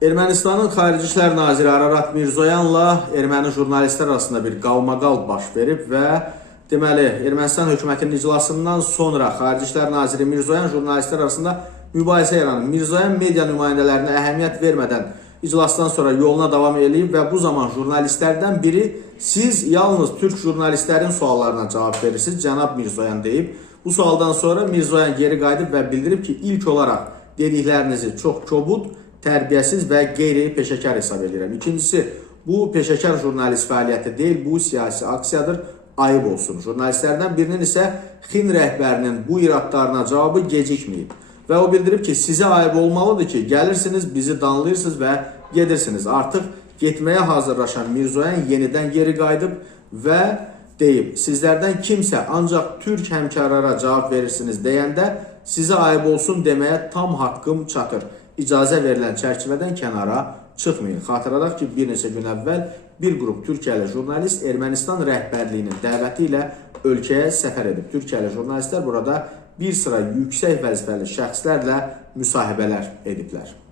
Ermənistanın Xarici İşlər Naziri Ararat Mirzoyanla erməni jurnalistlər arasında bir qalmaqal baş verib və deməli, Ermənistan hökumətinin iclasından sonra Xarici İşlər Naziri Mirzoyan jurnalistlər arasında mübahisə yaranıb. Mirzoyan media nümayəndələrinə əhəmiyyət vermədən iclasdan sonra yoluna davam edib və bu zaman jurnalistlərdən biri siz yalnız türk jurnalistlərin suallarına cavab verirsiniz, cənab Mirzoyan deyib. Bu sualdan sonra Mirzoyan geri qayıdıb və bildirib ki, ilk olaraq dediklərinizi çox kobud, tərbiyəsiz və qeyri-peşəkar hesab edirəm. İkincisi, bu peşəkar jurnalist fəaliyyəti deyil, bu siyasi aksiyadır, ayıb olsun. Jurnalistlərdən birinin isə XİN rəhbərinin bu iradlarına cavabı gecikməyib. Və o bildirib ki, sizə ayıb olmalıdır ki, gəlirsiniz, bizi danlayırsınız və gedirsiniz. Artıq getməyə hazırlaşan Mirzoyan yenidən geri qayıdıb və deyib, sizlərdən kimsə ancaq türk həmkarlara cavab verirsiniz deyəndə sizə ayıb olsun deməyə tam haqqım çatır. İcazə verilən çərçivədən kənara çıxmayın. Xatırladaq ki, bir neçə gün əvvəl bir qrup Türkiyəli jurnalist Ermənistan rəhbərliyinin dəvəti ilə ölkəyə səfər edib. Türkiyəli jurnalistlər burada bir sıra yüksək vəzifəli şəxslərlə müsahibələr ediblər.